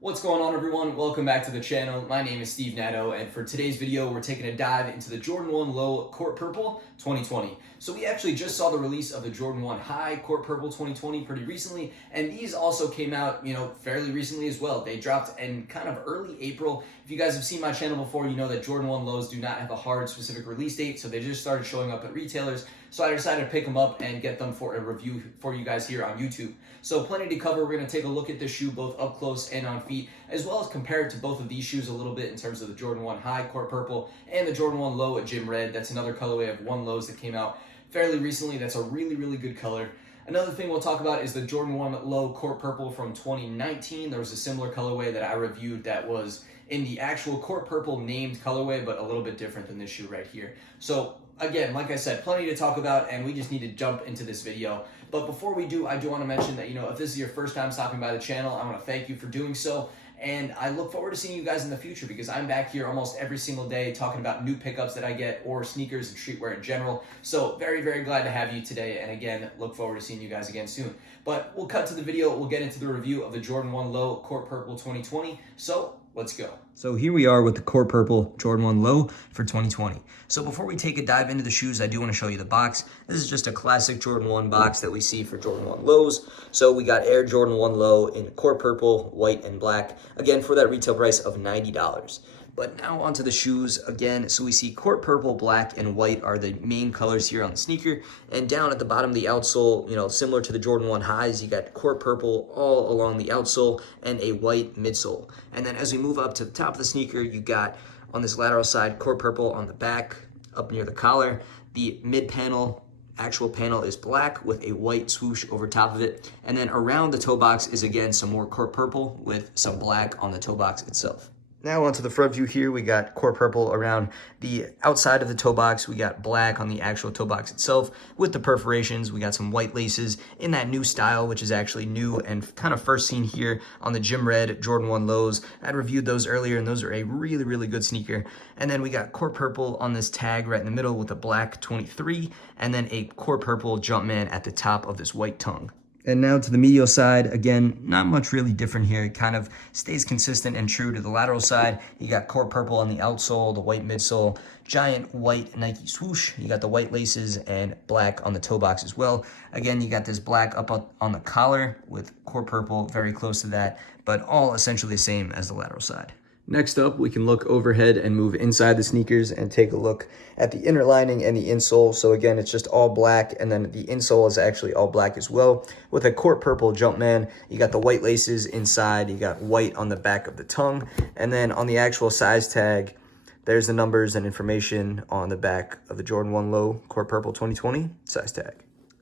What's going on, everyone? Welcome back to the channel. My name is Steve Natto, and for today's video, we're taking a dive into the Jordan 1 Low Court Purple 2020. So we actually just saw the release of the Jordan 1 High Court Purple 2020 pretty recently, and these also came out, fairly recently as well. They dropped in kind of early April. If you guys have seen my channel before, you know that Jordan 1 Lows do not have a hard specific release date, so they just started showing up at retailers. So I decided to pick them up and get them for a review for you guys here on YouTube. So plenty to cover. We're going to take a look at this shoe both up close and on feet, as well as compare it to both of these shoes a little bit in terms of the Jordan 1 High Court Purple and the Jordan 1 Low Gym Red. That's another colorway of 1 Lows that came out fairly recently. That's a really, really good color. Another thing we'll talk about is the Jordan 1 Low Court Purple from 2019. There was a similar colorway that I reviewed that was in the actual Court Purple named colorway, but a little bit different than this shoe right here. So again, like I said, plenty to talk about, and we just need to jump into this video. But before we do, I do want to mention that, if this is your first time stopping by the channel, I want to thank you for doing so. And I look forward to seeing you guys in the future, because I'm back here almost every single day talking about new pickups that I get or sneakers and streetwear in general. So very, very glad to have you today. And again, look forward to seeing you guys again soon. But we'll cut to the video. We'll get into the review of the Jordan 1 Low Court Purple 2020. So let's go. So here we are with the Court Purple Jordan 1 Low for 2020. So before we take a dive into the shoes, I do want to show you the box. This is just a classic Jordan 1 box that we see for Jordan 1 Lows. So we got Air Jordan 1 Low in Court Purple, white, and black. Again, for that retail price of $90. But now onto the shoes again. So we see Court Purple, black, and white are the main colors here on the sneaker. And down at the bottom of the outsole, similar to the Jordan 1 Highs, you got Court Purple all along the outsole and a white midsole. And then as we move up to the top of the sneaker, you got on this lateral side, Court Purple on the back, up near the collar. The mid panel, actual panel, is black with a white swoosh over top of it. And then around the toe box is again some more Court Purple with some black on the toe box itself. Now onto the front view here, we got Court Purple around the outside of the toe box. We got black on the actual toe box itself with the perforations. We got some white laces in that new style, which is actually new and kind of first seen here on the Gym Red Jordan 1 Lows. I reviewed those earlier, and those are a really, really good sneaker. And then we got Court Purple on this tag right in the middle with a black 23, and then a Court Purple Jumpman at the top of this white tongue. And now to the medial side, again, not much really different here. It kind of stays consistent and true to the lateral side. You got Court Purple on the outsole, the white midsole, giant white Nike swoosh. You got the white laces and black on the toe box as well. Again, you got this black up on the collar with Court Purple very close to that, but all essentially the same as the lateral side. Next up, we can look overhead and move inside the sneakers and take a look at the inner lining and the insole. So again, it's just all black, and then the insole is actually all black as well. With a Court Purple Jumpman, you got the white laces inside, you got white on the back of the tongue, and then on the actual size tag, there's the numbers and information on the back of the Jordan 1 Low Court Purple 2020 size tag.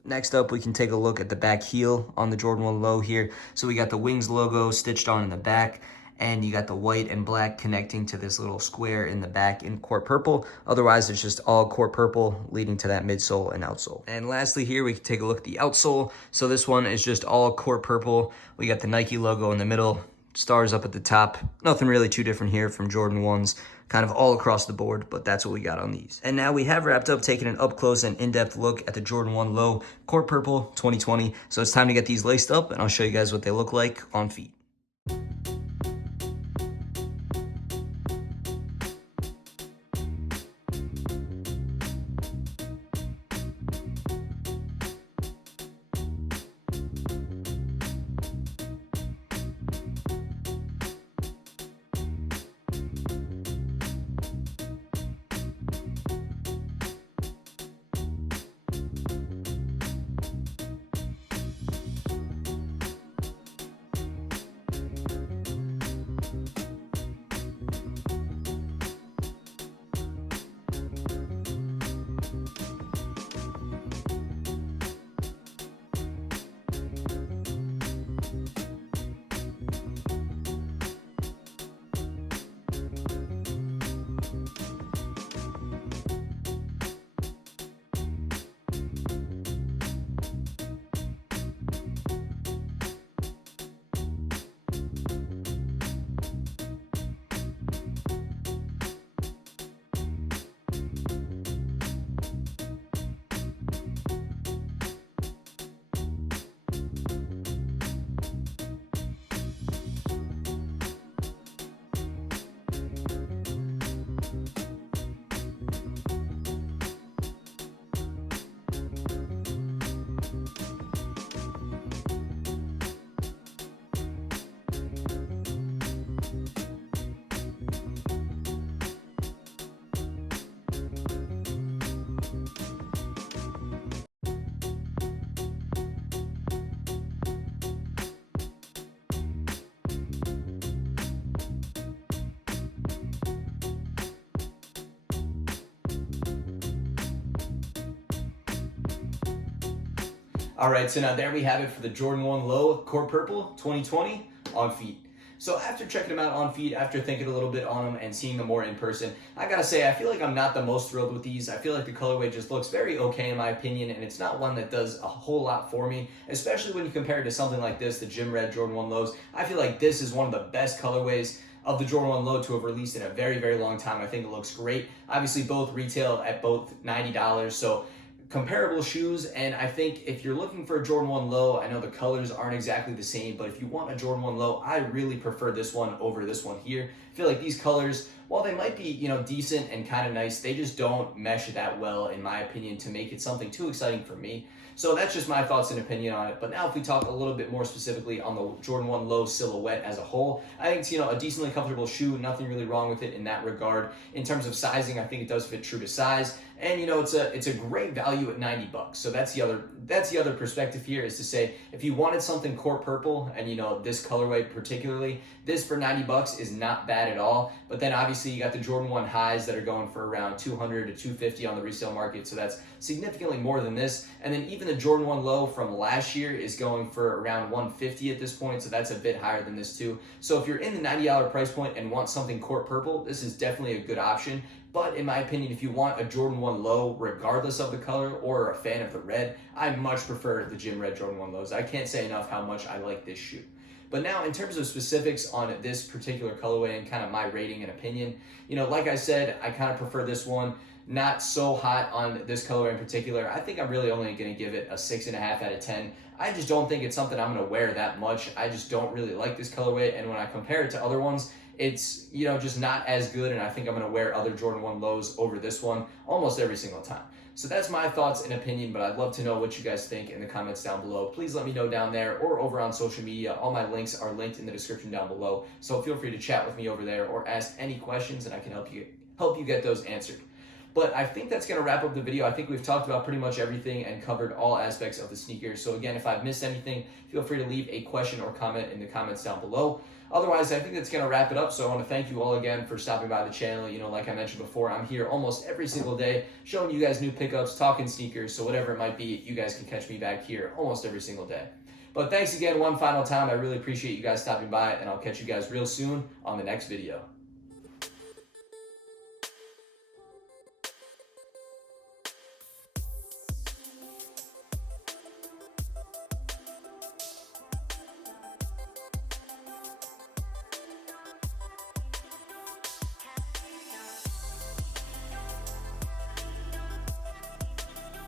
Next up, we can take a look at the back heel on the Jordan 1 Low here. So we got the Wings logo stitched on in the back, and you got the white and black connecting to this little square in the back in Court Purple. Otherwise, it's just all Court Purple leading to that midsole and outsole. And lastly here, we can take a look at the outsole. So this one is just all Court Purple. We got the Nike logo in the middle, stars up at the top. Nothing really too different here from Jordan 1s, kind of all across the board, but that's what we got on these. And now we have wrapped up taking an up close and in-depth look at the Jordan 1 Low Court Purple 2020. So it's time to get these laced up, and I'll show you guys what they look like on feet. All right, so now there we have it for the Jordan 1 Low Court Purple 2020 on feet. So after checking them out on feet, after thinking a little bit on them and seeing them more in person, I gotta say, I feel like I'm not the most thrilled with these. I feel like the colorway just looks very okay in my opinion, and it's not one that does a whole lot for me, especially when you compare it to something like this, the Gym Red Jordan 1 Lows. I feel like this is one of the best colorways of the Jordan 1 Low to have released in a very, very long time. I think it looks great. Obviously, both retail at both $90, so comparable shoes. And I think if you're looking for a Jordan 1 Low, I know the colors aren't exactly the same, but if you want a Jordan 1 Low, I really prefer this one over this one here. I feel like these colors, while they might be, decent and kind of nice, they just don't mesh that well, in my opinion, to make it something too exciting for me. So that's just my thoughts and opinion on it. But now if we talk a little bit more specifically on the Jordan 1 Low silhouette as a whole, I think it's, a decently comfortable shoe, nothing really wrong with it in that regard. In terms of sizing, I think it does fit true to size. And it's a great value at $90. So that's the other perspective here, is to say, if you wanted something court purple and this colorway particularly, this for $90 is not bad at all. But then obviously you got the Jordan 1 highs that are going for around $200 to $250 on the resale market. So that's significantly more than this. And then even the Jordan 1 Low from last year is going for around $150 at this point. So that's a bit higher than this too. So if you're in the $90 price point and want something court purple, this is definitely a good option. But in my opinion, if you want a Jordan 1 Low, regardless of the color, or a fan of the red, I much prefer the Gym Red Jordan 1 Lows. I can't say enough how much I like this shoe. But now in terms of specifics on this particular colorway and kind of my rating and opinion, like I said, I kind of prefer this one. Not so hot on this colorway in particular. I think I'm really only going to give it a 6.5 out of 10. I just don't think it's something I'm going to wear that much. I just don't really like this colorway. And when I compare it to other ones, it's, just not as good. And I think I'm going to wear other Jordan 1 Lows over this one almost every single time. So that's my thoughts and opinion, but I'd love to know what you guys think in the comments down below. Please let me know down there or over on social media. All my links are linked in the description down below. So feel free to chat with me over there or ask any questions and I can help you get those answered. But I think that's going to wrap up the video. I think we've talked about pretty much everything and covered all aspects of the sneaker. So again, if I've missed anything, feel free to leave a question or comment in the comments down below. Otherwise, I think that's going to wrap it up. So I want to thank you all again for stopping by the channel. Like I mentioned before, I'm here almost every single day showing you guys new pickups, talking sneakers. So whatever it might be, you guys can catch me back here almost every single day. But thanks again one final time. I really appreciate you guys stopping by, and I'll catch you guys real soon on the next video.